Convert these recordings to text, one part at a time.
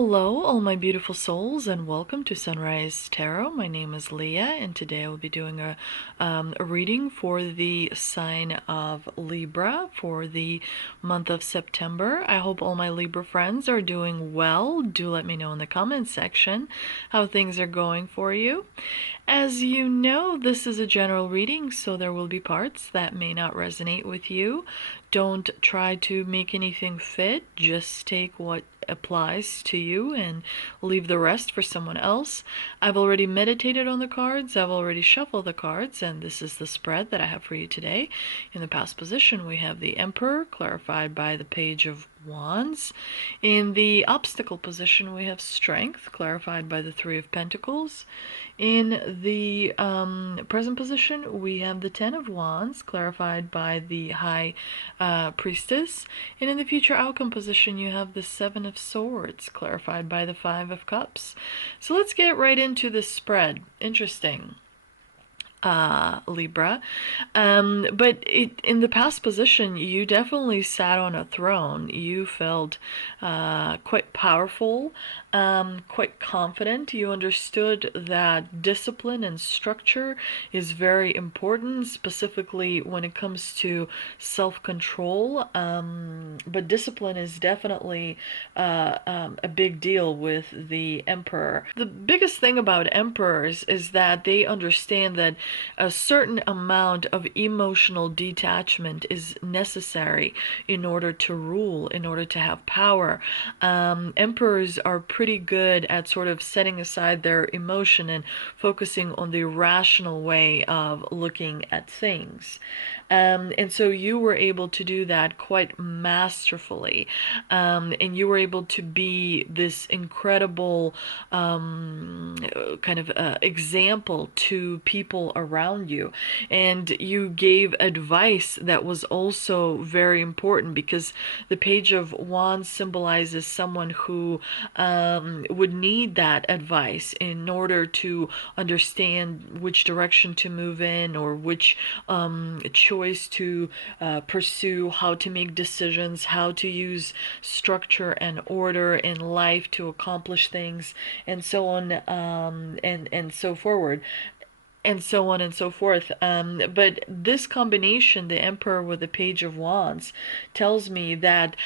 Hello, all my beautiful souls, and welcome to Sunrise Tarot. My name is Leah, and today I will be doing a reading for the sign of Libra for the month of September. I hope all my Libra friends are doing well. Do let me know in the comments section how things are going for you. As you know, this is a general reading, so there will be parts that may not resonate with you. Don't try to make anything fit. Just take what applies to you and leave the rest for someone else. I've already meditated on the cards. I've already shuffled the cards, and this is the spread that I have for you today. In the past position, we have the Emperor, clarified by the Page of Wands. In the obstacle position, we have Strength, clarified by the Three of Pentacles. In the present position, we have the Ten of Wands, clarified by the High Priestess. And in the future outcome position, you have the Seven of Swords, clarified by the Five of Cups. So let's get right into this spread. Interesting. Libra. But in the past position, you definitely sat on a throne. You felt quite powerful, quite confident. You understood that discipline and structure is very important, specifically when it comes to self-control. But discipline is definitely a big deal with the Emperor. The biggest thing about emperors is that they understand that a certain amount of emotional detachment is necessary in order to rule, in order to have power. Emperors are pretty good at sort of setting aside their emotion and focusing on the rational way of looking at things. And so you were able to do that quite masterfully. And you were able to be this incredible kind of example to people around you. And you gave advice that was also very important, because the Page of Wands symbolizes someone who would need that advice in order to understand which direction to move in, or which choice to pursue, how to make decisions, how to use structure and order in life to accomplish things, and so on, and so forward, and so on and so forth. But this combination, the Emperor with the Page of Wands, tells me that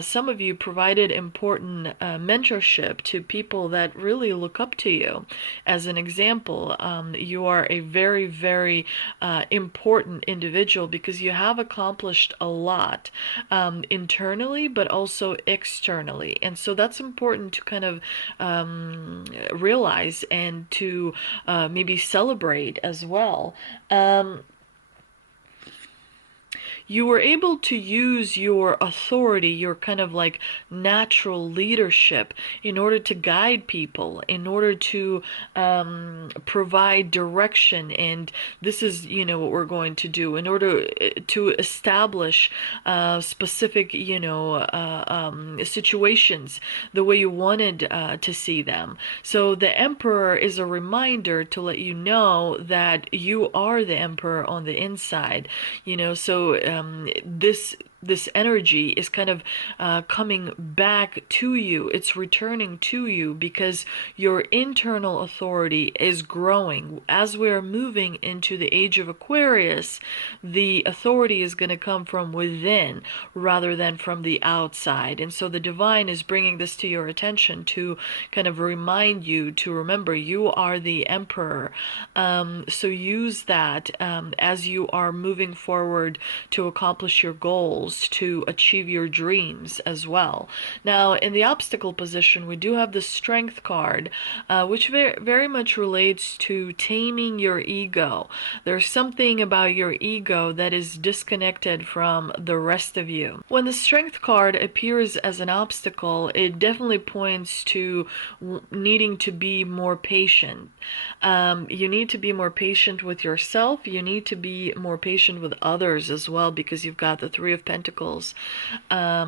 some of you provided important mentorship to people that really look up to you. As an example, you are a very, very important individual, because you have accomplished a lot internally, but also externally. And so that's important to kind of realize, and to maybe celebrate as well. You were able to use your authority, your kind of like natural leadership, in order to guide people, in order to provide direction. And this is, what we're going to do in order to establish specific, situations the way you wanted to see them. So the Emperor is a reminder to let you know that you are the Emperor on the inside. So this energy is kind of coming back to you. It's returning to you, because your internal authority is growing. As we're moving into the age of Aquarius, the authority is going to come from within rather than from the outside. And so the divine is bringing this to your attention to kind of remind you to remember you are the Emperor. So use that as you are moving forward to accomplish your goals, to achieve your dreams as well. Now, in the obstacle position, we do have the Strength card, which very much relates to taming your ego. There's something about your ego that is disconnected from the rest of you. When the Strength card appears as an obstacle, it definitely points to needing to be more patient. You need to be more patient with yourself. You need to be more patient with others as well, because you've got the Three of Pentacles Pentacles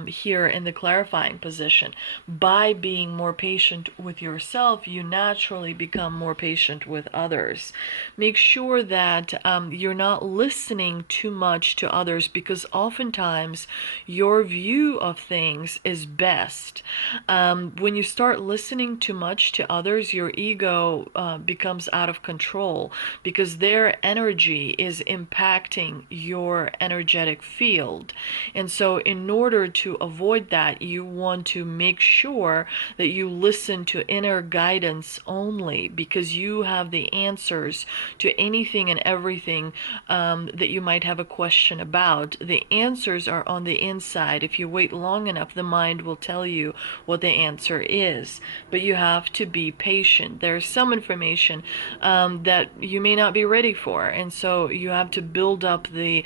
here in the clarifying position. By being more patient with yourself, you naturally become more patient with others. Make sure that you're not listening too much to others, because oftentimes your view of things is best. When you start listening too much to others, your ego becomes out of control, because their energy is impacting your energetic field. And so in order to avoid that, you want to make sure that you listen to inner guidance only, because you have the answers to anything and everything that you might have a question about. The answers are on the inside. If you wait long enough, the mind will tell you what the answer is. But you have to be patient. There's some information that you may not be ready for, and so you have to build up the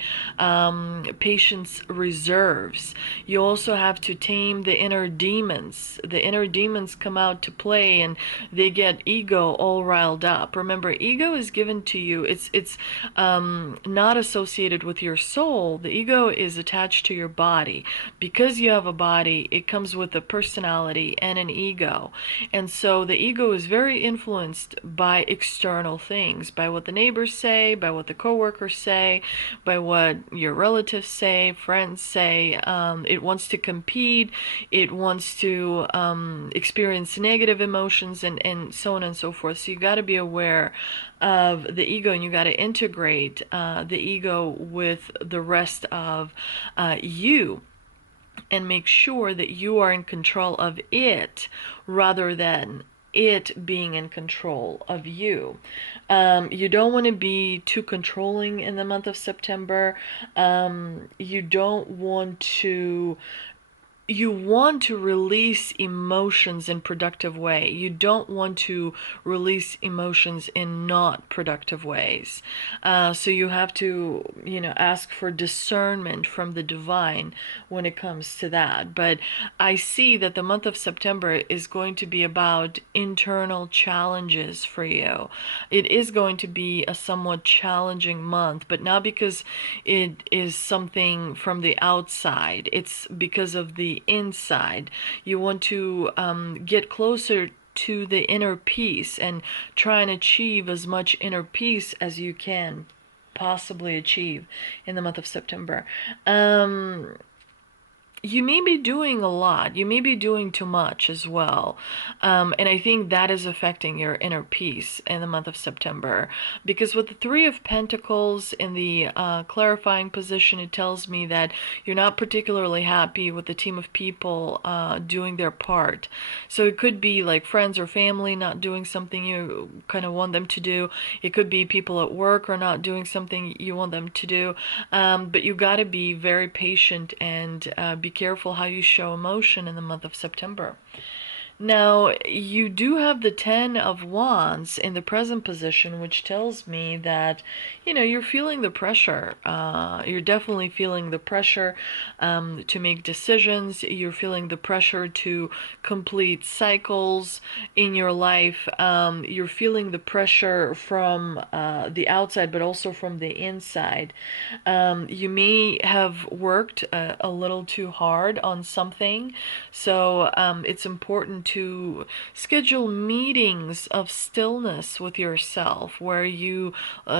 patience reserves. You also have to tame the inner demons. The inner demons come out to play, and they get ego all riled up. Remember, ego is given to you. It's not associated with your soul. The ego is attached to your body. Because you have a body, it comes with a personality and an ego. And so the ego is very influenced by external things, by what the neighbors say, by what the coworkers say, by what your relatives say, friends say. It wants to compete. It wants to experience negative emotions, and so on and so forth. So you got to be aware of the ego, and you got to integrate the ego with the rest of you, and make sure that you are in control of it rather than it being in control of you. You don't want to be too controlling in the month of September. You don't want to You want to release emotions in productive way. You don't want to release emotions in not productive ways. So you have to, ask for discernment from the divine when it comes to that. But I see that the month of September is going to be about internal challenges for you. It is going to be a somewhat challenging month, but not because it is something from the outside. It's because of the inside. You want to get closer to the inner peace and try and achieve as much inner peace as you can possibly achieve in the month of September. You may be doing a lot. You may be doing too much as well. And I think that is affecting your inner peace in the month of September. Because with the Three of Pentacles in the clarifying position, it tells me that you're not particularly happy with the team of people doing their part. So it could be like friends or family not doing something you kind of want them to do. It could be people at work are not doing something you want them to do. But you got to be very patient and be careful how you show emotion in the month of September. Now, you do have the Ten of Wands in the present position, which tells me that, you're feeling the pressure. You're definitely feeling the pressure to make decisions. You're feeling the pressure to complete cycles in your life. You're feeling the pressure from the outside, but also from the inside. You may have worked a little too hard on something, so it's important to schedule meetings of stillness with yourself, where you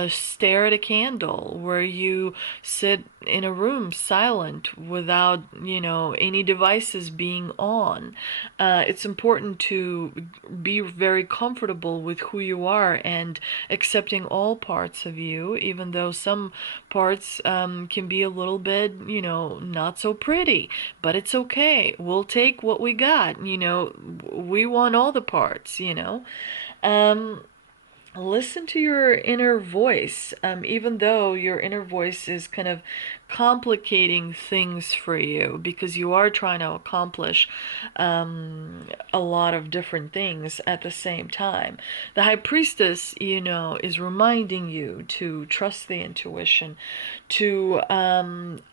stare at a candle, where you sit in a room silent without, any devices being on. It's important to be very comfortable with who you are and accepting all parts of you, even though some parts can be a little bit, not so pretty, but it's okay. We'll take what we got, we want all the parts. Listen to your inner voice, even though your inner voice is kind of complicating things for you, because you are trying to accomplish a lot of different things at the same time. The High Priestess, is reminding you to trust the intuition, to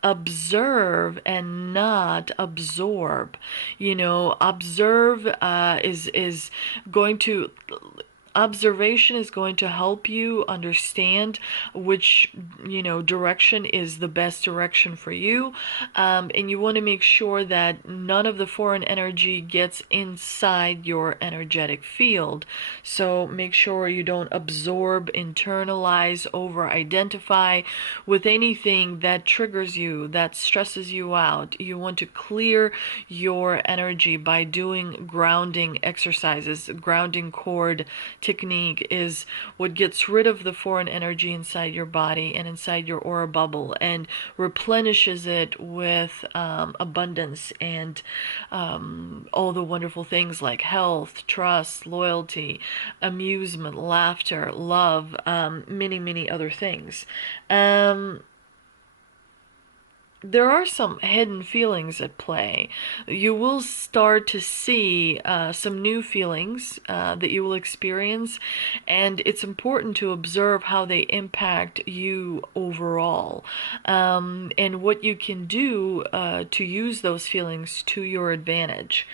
observe and not absorb. Observe is going to Observation is going to help you understand which, direction is the best direction for you. And you want to make sure that none of the foreign energy gets inside your energetic field. So make sure you don't absorb, internalize, over identify with anything that triggers you, that stresses you out. You want to clear your energy by doing grounding exercises. Grounding cord technique is what gets rid of the foreign energy inside your body and inside your aura bubble and replenishes it with abundance and all the wonderful things like health, trust, loyalty, amusement, laughter, love, many, many other things. There are some hidden feelings at play. You will start to see some new feelings that you will experience, and it's important to observe how they impact you overall, and what you can do to use those feelings to your advantage.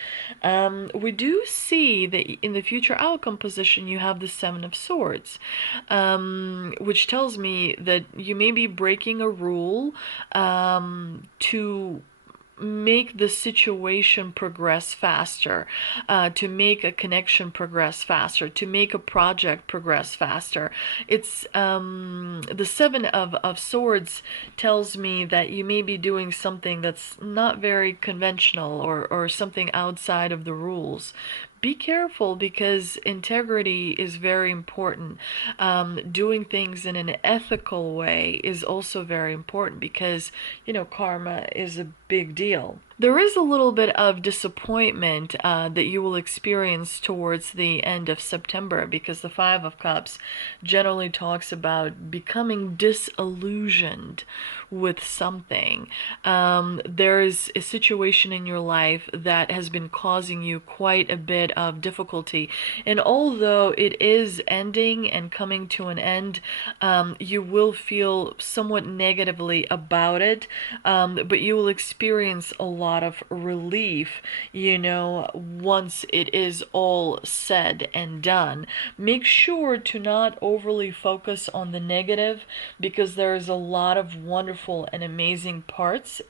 We do see that in the future outcome position you have the Seven of Swords, which tells me that you may be breaking a rule to make the situation progress faster, to make a connection progress faster, to make a project progress faster. It's the Seven of Swords tells me that you may be doing something that's not very conventional, or something outside of the rules. Be careful, because integrity is very important. Doing things in an ethical way is also very important, because, karma is a big deal. There is a little bit of disappointment that you will experience towards the end of September, because the Five of Cups generally talks about becoming disillusioned with something. There is a situation in your life that has been causing you quite a bit of difficulty, and although it is ending and coming to an end, you will feel somewhat negatively about it, but you will experience a lot of relief, once it is all said and done. Make sure to not overly focus on the negative, because there's a lot of wonderful and amazing parts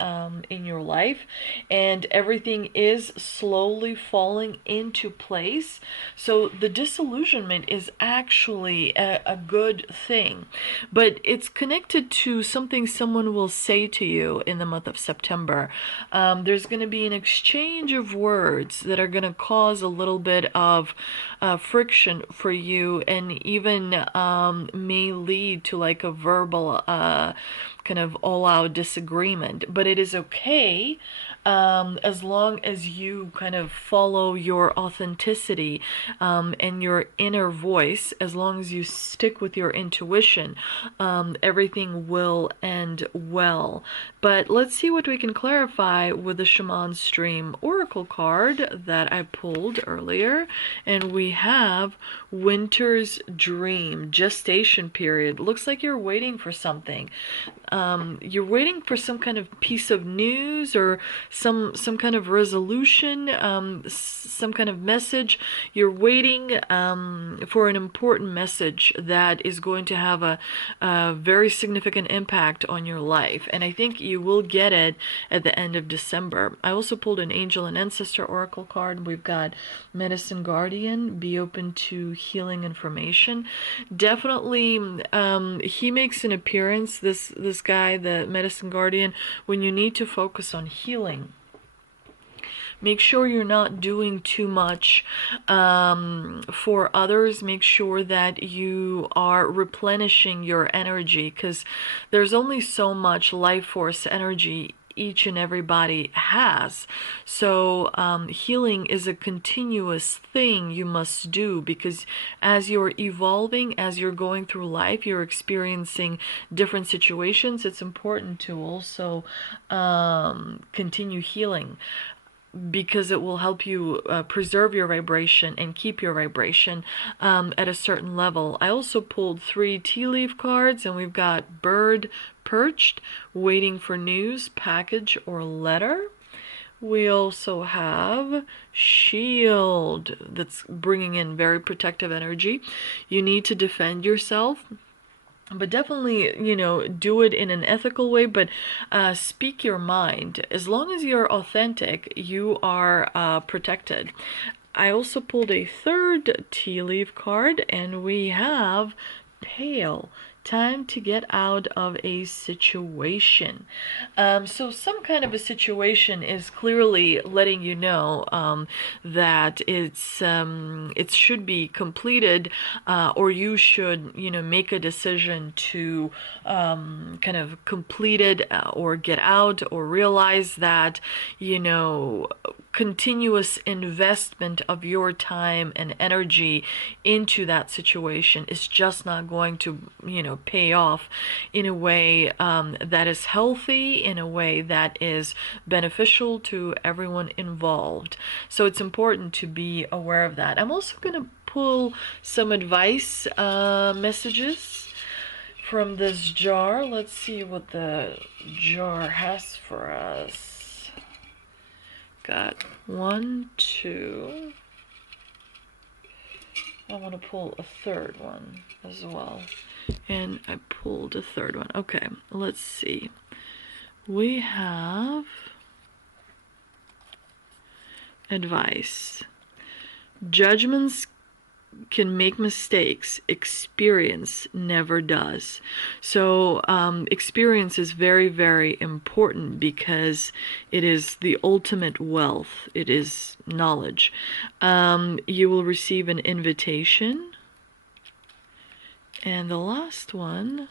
in your life, and everything is slowly falling into place. So the disillusionment is actually a good thing, but it's connected to something someone will say to you in the month of September. There's going to be an exchange of words that are going to cause a little bit of friction for you, and even may lead to like a verbal kind of all-out disagreement. But it is okay, as long as you kind of follow your authenticity and your inner voice. As long as you stick with your intuition, everything will end well. But let's see what we can clarify with the Shaman Stream Oracle card that I pulled earlier. And we have Winter's Dream, gestation period. Looks like you're waiting for something. You're waiting for some kind of piece of news, or some kind of resolution, some kind of message. You're waiting for an important message that is going to have a very significant impact on your life, and I think you will get it at the end of December. I also pulled an Angel and Ancestor Oracle card. We've got Medicine Guardian, be open to healing information. Definitely, he makes an appearance, this guy, the Medicine Guardian, when you need to focus on healing. Make sure you're not doing too much for others. Make sure that you are replenishing your energy, because there's only so much life force energy each and everybody has. So healing is a continuous thing you must do, because as you're evolving, as you're going through life, you're experiencing different situations. It's important to also continue healing, because it will help you preserve your vibration and keep your vibration at a certain level. I also pulled 3 tea leaf cards, and we've got Bird Perched, waiting for news, package, or letter. We also have shield, that's bringing in very protective energy. You need to defend yourself, but definitely, do it in an ethical way, but speak your mind. As long as you're authentic, you are protected. I also pulled a third tea leaf card, and we have pale. Time to get out of a situation. So some kind of a situation is clearly letting you know that it should be completed, or you should make a decision to kind of complete it, or get out, or realize that continuous investment of your time and energy into that situation is just not going to pay off in a way that is healthy, in a way that is beneficial to everyone involved. So it's important to be aware of that. I'm also going to pull some advice messages from this jar. Let's see what the jar has for us. Got 1, 2. I want to pull a third one as well. And I pulled a third one. Okay, let's see. We have advice. Judgments can make mistakes. Experience never does. So experience is very, very important because it is the ultimate wealth. It is knowledge. You will receive an invitation. And the last one,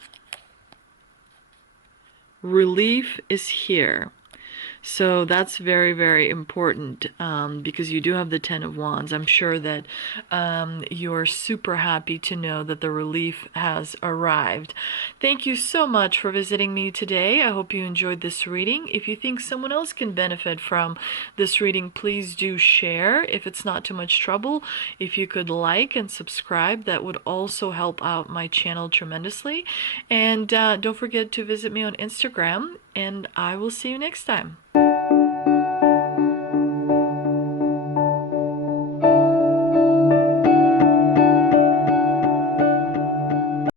relief is here. So that's very, very important, because you do have the Ten of Wands. I'm sure that you're super happy to know that the relief has arrived. Thank you so much for visiting me today. I hope you enjoyed this reading. If you think someone else can benefit from this reading, please do share. If it's not too much trouble, if you could like and subscribe, that would also help out my channel tremendously. And don't forget to visit me on Instagram, and I will see you next time.